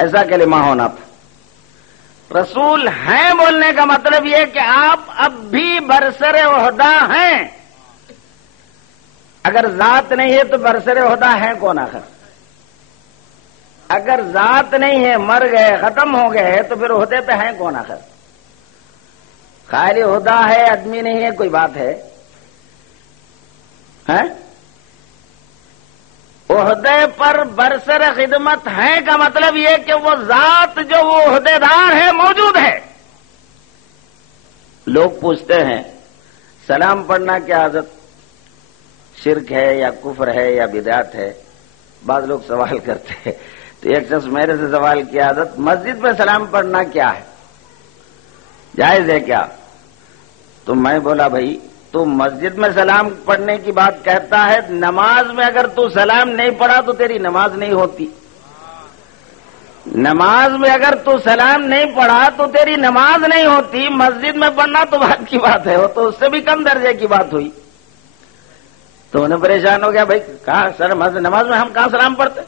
ایسا کلمہ ہونا تھا۔ رسول ہیں بولنے کا مطلب یہ کہ آپ اب بھی برسر عہدہ ہیں۔ اگر ذات نہیں ہے تو برسر عہدہ ہے کون آخر؟ اگر ذات نہیں ہے، مر گئے، ختم ہو گئے، تو پھر عہدے پہ ہیں کون آخر؟ خالی عہدہ ہے، آدمی نہیں ہے، کوئی بات ہے؟ عہدے پر برسر خدمت ہے کا مطلب یہ کہ وہ ذات جو وہ عہدے دار ہے موجود ہے۔ لوگ پوچھتے ہیں سلام پڑھنا کیا عادت شرک ہے یا کفر ہے یا بدعت ہے؟ بعض لوگ سوال کرتے ہیں، تو ایک شخص میرے سے سوال کیا، عادت مسجد میں سلام پڑھنا کیا ہے، جائز ہے کیا؟ تو میں بولا بھائی تو مسجد میں سلام پڑھنے کی بات کہتا ہے، نماز میں اگر تو سلام نہیں پڑھا تو تیری نماز نہیں ہوتی۔ نماز میں اگر تو سلام نہیں پڑھا تو تیری نماز نہیں ہوتی، مسجد میں پڑھنا تو بات کی بات ہے، وہ تو اس سے بھی کم درجے کی بات ہوئی۔ تو انہیں پریشان ہو گیا، بھائی کہاں سر نماز میں ہم کہاں سلام پڑھتے؟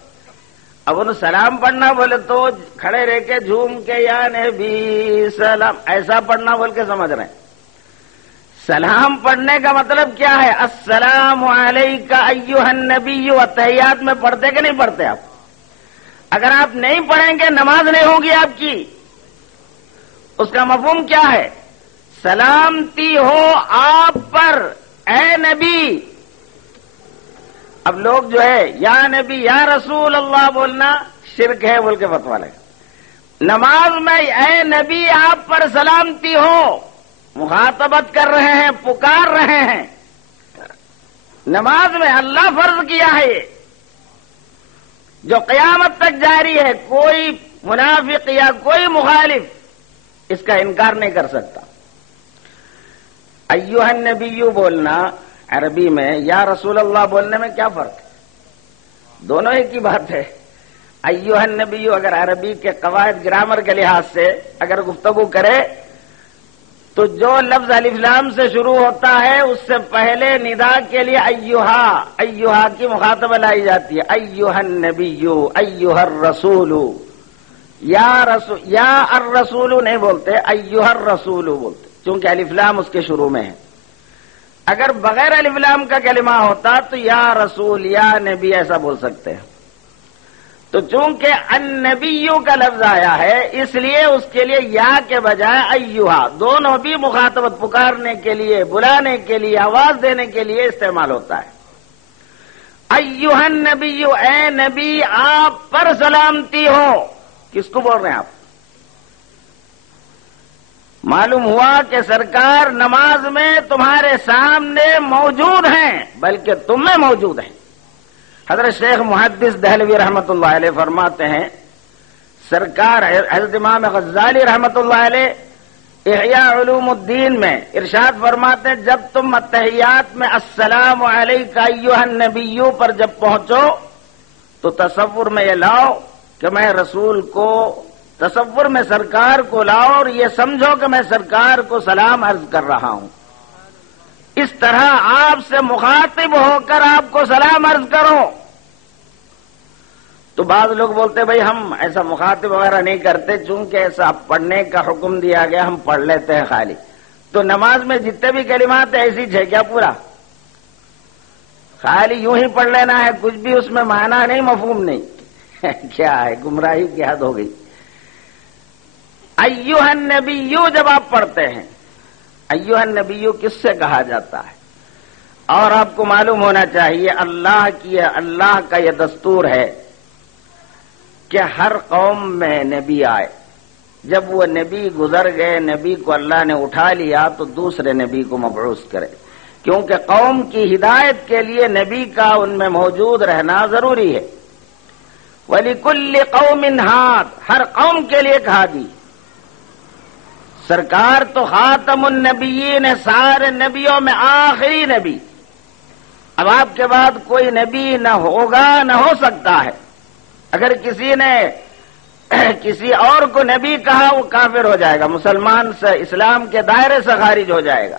اب انہیں سلام پڑھنا بولے تو کھڑے رہ کے جھوم کے یا نبی سلام ایسا پڑھنا بول کے سمجھ رہے ہیں۔ سلام پڑھنے کا مطلب کیا ہے؟ السلام علیکہ ایھا النبی، تحیات میں پڑھتے کہ نہیں پڑھتے آپ؟ اگر آپ نہیں پڑھیں گے نماز نہیں ہوگی آپ کی۔ اس کا مفہوم کیا ہے؟ سلامتی ہو آپ پر اے نبی۔ اب لوگ جو ہے یا نبی یا رسول اللہ بولنا شرک ہے بول کے فتویٰ لگے۔ نماز میں اے نبی آپ پر سلامتی ہو، مخاطبت کر رہے ہیں، پکار رہے ہیں۔ نماز میں اللہ فرض کیا ہے یہ، جو قیامت تک جاری ہے، کوئی منافق یا کوئی مخالف اس کا انکار نہیں کر سکتا۔ ایھا النبی بولنا عربی میں یا رسول اللہ بولنے میں کیا فرق ہے؟ دونوں ایک ہی بات ہے۔ ایھا النبی اگر عربی کے قواعد گرامر کے لحاظ سے اگر گفتگو کرے تو جو لفظ الف لام سے شروع ہوتا ہے اس سے پہلے ندا کے لیے ایھا کی مخاطبہ لائی جاتی ہے۔ ایھا النبی، ایھا الرسول، یا الرسول نہیں بولتے، ایھا الرسول بولتے، چونکہ الف لام اس کے شروع میں ہے۔ اگر بغیر الف لام کا کلمہ ہوتا تو یا رسول یا نبی ایسا بول سکتے ہیں۔ تو چونکہ النبی کا لفظ آیا ہے اس لیے اس کے لیے یا کے بجائے ایھا، دونوں بھی مخاطبت پکارنے کے لیے، بلانے کے لیے، آواز دینے کے لیے استعمال ہوتا ہے۔ ایھا النبی، اے نبی آپ پر سلامتی ہو۔ کس کو بول رہے ہیں آپ؟ معلوم ہوا کہ سرکار نماز میں تمہارے سامنے موجود ہیں، بلکہ تم میں موجود ہیں۔ حضرت شیخ محدث دہلوی رحمۃ اللہ علیہ فرماتے ہیں، سرکار حضرت امام غزالی رحمۃ اللہ علیہ احیاء علوم الدین میں ارشاد فرماتے ہیں، جب تم التحیات میں السلام علیکہ ایھا النبی پر جب پہنچو تو تصور میں یہ لاؤ کہ میں رسول کو، تصور میں سرکار کو لاؤ اور یہ سمجھو کہ میں سرکار کو سلام عرض کر رہا ہوں۔ اس طرح آپ سے مخاطب ہو کر آپ کو سلام عرض کرو۔ تو بعض لوگ بولتے بھائی ہم ایسا مخاطب وغیرہ نہیں کرتے، چونکہ ایسا پڑھنے کا حکم دیا گیا ہم پڑھ لیتے ہیں خالی۔ تو نماز میں جتنے بھی کلمات ہیں ایسی ہے کیا پورا؟ خالی یوں ہی پڑھ لینا ہے، کچھ بھی اس میں معنی نہیں، مفہوم نہیں؟ کیا ہے، گمراہی کی حد ہو گئی۔ ایھا النبی جب آپ پڑھتے ہیں، ایھا النبی کس سے کہا جاتا ہے؟ اور آپ کو معلوم ہونا چاہیے اللہ کا یہ دستور ہے کہ ہر قوم میں نبی آئے، جب وہ نبی گزر گئے، نبی کو اللہ نے اٹھا لیا تو دوسرے نبی کو مبعوث کرے، کیونکہ قوم کی ہدایت کے لیے نبی کا ان میں موجود رہنا ضروری ہے۔ وَلِكُلِّ قَوْمٍ ہَادٍ، ہر قوم کے لیے ایک ہادی۔ سرکار تو خاتم النبیین، سارے نبیوں میں آخری نبی۔ اب آپ کے بعد کوئی نبی نہ ہوگا، نہ ہو سکتا ہے۔ اگر کسی نے کسی اور کو نبی کہا وہ کافر ہو جائے گا، مسلمان سے، اسلام کے دائرے سے خارج ہو جائے گا۔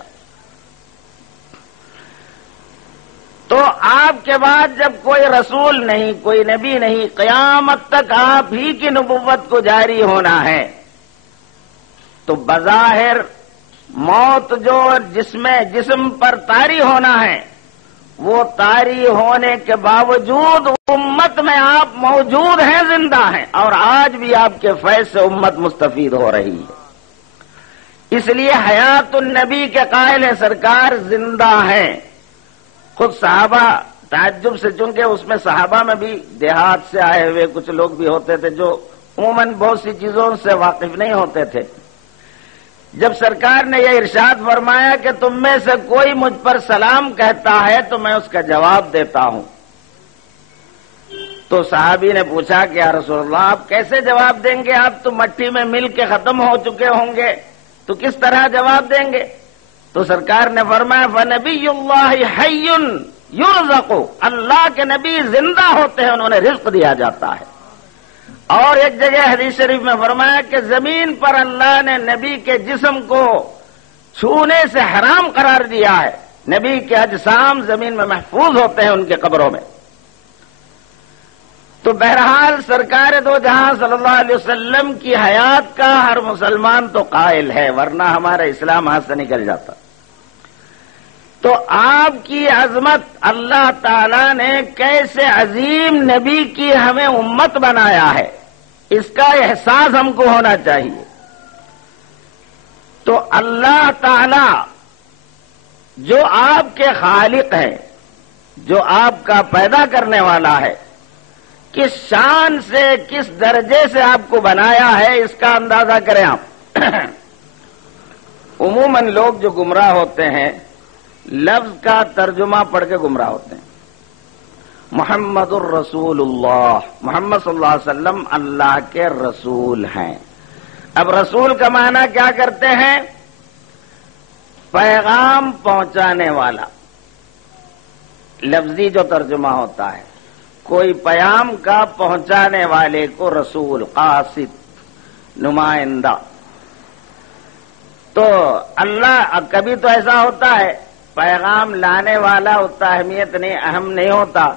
تو آپ کے بعد جب کوئی رسول نہیں، کوئی نبی نہیں، قیامت تک آپ ہی کی نبوت کو جاری ہونا ہے، تو بظاہر موت جو جسم پر طاری ہونا ہے، وہ طاری ہونے کے باوجود امت میں آپ موجود ہیں، زندہ ہیں، اور آج بھی آپ کے فیض سے امت مستفید ہو رہی ہے۔ اس لیے حیات النبی کے قائل سرکار زندہ ہیں۔ خود صحابہ تعجب سے، چونکہ اس میں صحابہ میں بھی دیہات سے آئے ہوئے کچھ لوگ بھی ہوتے تھے جو عموماً بہت سی چیزوں سے واقف نہیں ہوتے تھے، جب سرکار نے یہ ارشاد فرمایا کہ تم میں سے کوئی مجھ پر سلام کہتا ہے تو میں اس کا جواب دیتا ہوں، تو صحابی نے پوچھا کہ یا رسول اللہ آپ کیسے جواب دیں گے؟ آپ تو مٹی میں مل کے ختم ہو چکے ہوں گے، تو کس طرح جواب دیں گے؟ تو سرکار نے فرمایا فَنَبِيُّ اللَّهِ حَيٌّ يُرْزَقُ، اللہ کے نبی زندہ ہوتے ہیں، انہوں نے رزق دیا جاتا ہے۔ اور ایک جگہ حدیث شریف میں فرمایا کہ زمین پر اللہ نے نبی کے جسم کو چھونے سے حرام قرار دیا ہے، نبی کے اجسام زمین میں محفوظ ہوتے ہیں ان کے قبروں میں۔ تو بہرحال سرکار دو جہاں صلی اللہ علیہ وسلم کی حیات کا ہر مسلمان تو قائل ہے، ورنہ ہمارا اسلام ہاتھ سے نکل جاتا۔ تو آپ کی عظمت، اللہ تعالی نے کیسے عظیم نبی کی ہمیں امت بنایا ہے، اس کا احساس ہم کو ہونا چاہیے۔ تو اللہ تعالی جو آپ کے خالق ہیں، جو آپ کا پیدا کرنے والا ہے، کس شان سے، کس درجے سے آپ کو بنایا ہے، اس کا اندازہ کریں آپ۔ عموماً لوگ جو گمراہ ہوتے ہیں لفظ کا ترجمہ پڑھ کے گمراہ ہوتے ہیں۔ محمد الرسول اللہ، محمد صلی اللہ علیہ وسلم اللہ کے رسول ہیں۔ اب رسول کا معنی کیا کرتے ہیں؟ پیغام پہنچانے والا، لفظی جو ترجمہ ہوتا ہے، کوئی پیام کا پہنچانے والے کو رسول، قاصد، نمائندہ۔ تو اللہ کبھی تو ایسا ہوتا ہے پیغام لانے والا اتنا اہم نہیں ہوتا،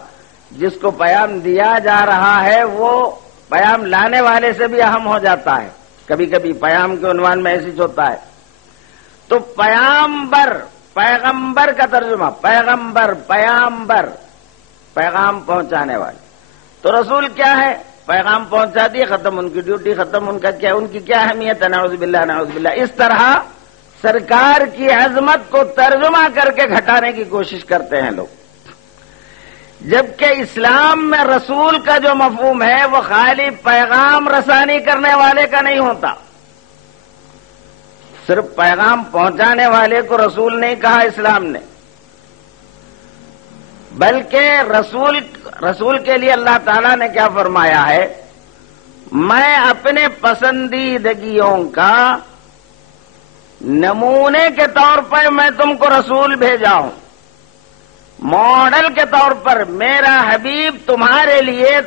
جس کو پیغام دیا جا رہا ہے وہ پیغام لانے والے سے بھی اہم ہو جاتا ہے۔ کبھی کبھی پیغام کے عنوان میں ایسی ہوتا ہے۔ تو پیامبر، پیغمبر کا ترجمہ پیغمبر، پیامبر، پیغام پہنچانے والے۔ تو رسول کیا ہے؟ پیغام پہنچا دیے، ختم، ان کی ڈیوٹی ختم، ان کی کیا اہمیت ہے؟ نعوذ باللہ، نعوذ باللہ۔ اس طرح سرکار کی عظمت کو ترجمہ کر کے گھٹانے کی کوشش کرتے ہیں لوگ، جبکہ اسلام میں رسول کا جو مفہوم ہے وہ خالی پیغام رسانی کرنے والے کا نہیں ہوتا۔ صرف پیغام پہنچانے والے کو رسول نہیں کہا اسلام نے، بلکہ رسول کے لیے اللہ تعالیٰ نے کیا فرمایا ہے؟ میں اپنے پسندیدگیوں کا نمونے کے طور پر میں تم کو رسول بھیجا ہوں، ماڈل کے طور پر میرا حبیب تمہارے لیے،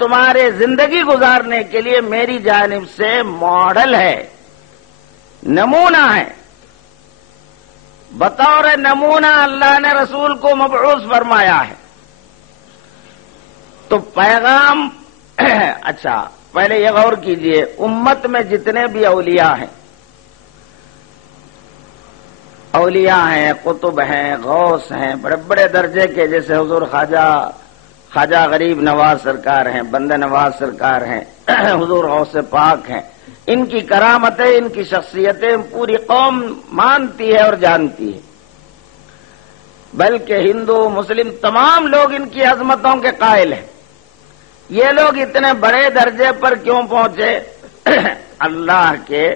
تمہارے زندگی گزارنے کے لیے میری جانب سے ماڈل ہے، نمونہ ہے۔ بطور نمونہ اللہ نے رسول کو مبعوث فرمایا ہے۔ تو پیغام اچھا پہلے یہ غور کیجئے، امت میں جتنے بھی اولیاء ہیں، قطب ہیں، غوث ہیں، بڑے بڑے درجے کے، جیسے حضور خواجہ غریب نواز سرکار ہیں، بندہ نواز سرکار ہیں، حضور غوث پاک ہیں، ان کی کرامتیں، ان کی شخصیتیں پوری قوم مانتی ہے اور جانتی ہے، بلکہ ہندو مسلم تمام لوگ ان کی عظمتوں کے قائل ہیں۔ یہ لوگ اتنے بڑے درجے پر کیوں پہنچے؟ اللہ کے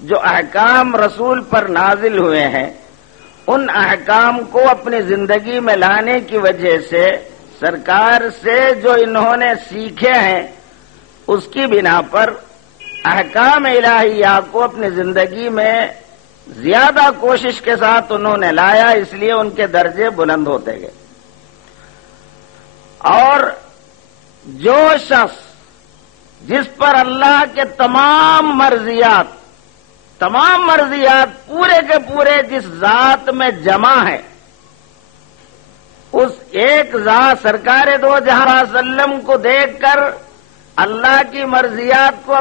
جو احکام رسول پر نازل ہوئے ہیں، ان احکام کو اپنی زندگی میں لانے کی وجہ سے، سرکار سے جو انہوں نے سیکھے ہیں، اس کی بنا پر احکام الہیہ کو اپنی زندگی میں زیادہ کوشش کے ساتھ انہوں نے لایا، اس لیے ان کے درجے بلند ہوتے گئے۔ اور جو شخص جس پر اللہ کے تمام مرضیات پورے کے پورے جس ذات میں جمع ہے، اس ایک ذات سرکار دو جہاں وسلم کو دیکھ کر اللہ کی مرضیات کو